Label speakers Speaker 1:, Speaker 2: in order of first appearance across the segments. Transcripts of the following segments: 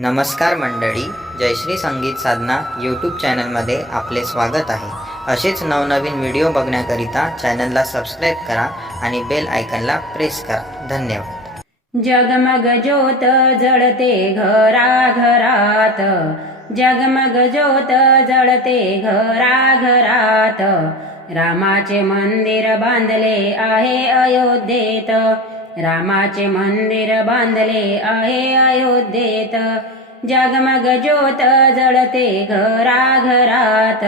Speaker 1: नमस्कार मंडळी जयश्री संगीत साधना यूट्यूब चॅनलमध्ये आपले स्वागत आहे असेच नवनवीन व्हिडिओ बघण्याकरिता चॅनलला सबस्क्राईब करा आणि बेल आयकनला प्रेस करा धन्यवाद
Speaker 2: जगमग ज्योत जळते घरात जगमग ज्योत जळते घरात रामाचे मंदिर बांधले आहे अयोध्येत रामाचे मंदिर बांधले आहे अयोध्येत जगमग ज्योत जळते घरात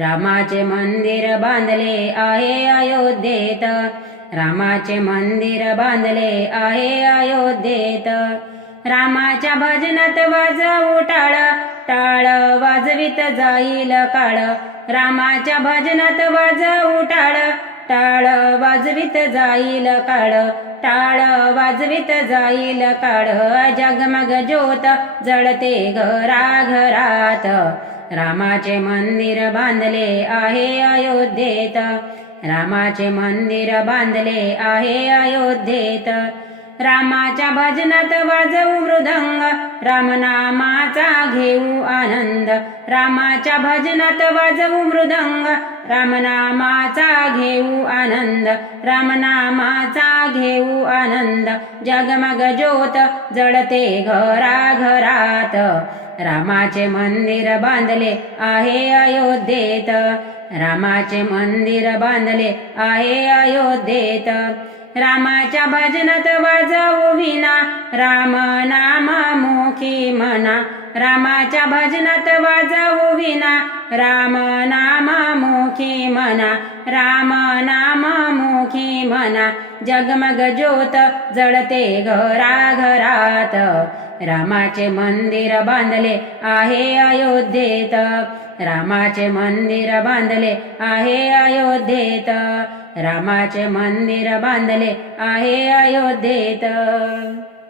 Speaker 2: रामाचे मंदिर बांधले आहे अयोध्येत रामाचे मंदिर बांधले आहे अयोध्येत रामाच्या भजनात वाज उठाळ टाळ वाजवित जाईल काळ रामाच्या भजनात वाज उठाळ टाळ वाजवित जाईल काळ टाळ वाजवित जाईल काळ जगमग ज्योत जळते घरा घरात रामाचे मंदिर बांधले आहे अयोध्येत रामाचे मंदिर बांधले आहे अयोध्येत रामाच्या भजनात वाजवू मृदंग रामनामाचा घेऊ आनंद रामाच्या भजनात वाजवू मृदंग रामनामाचा घेऊ आनंद आनंद नामाचा घेऊ आनंद जगमग ज्योत जळते घरात रामाचे मंदिर बांधले आहे अयोध्येत रामाचे मंदिर बांधले आहे अयोध्येत रामाच्या भजनात वाजवू विना राम नाम मोखी मना रामाच्या भजनात वाजवू विना राम नाम मुखी म्हणा राम नाम मुखी म्हणा जगमग ज्योत जळते घरा घरात रामाचे मंदिर बांधले आहे अयोध्येत रामाचे मंदिर बांधले आहे अयोध्येत रामाचे मंदिर बांधले आहे अयोध्येत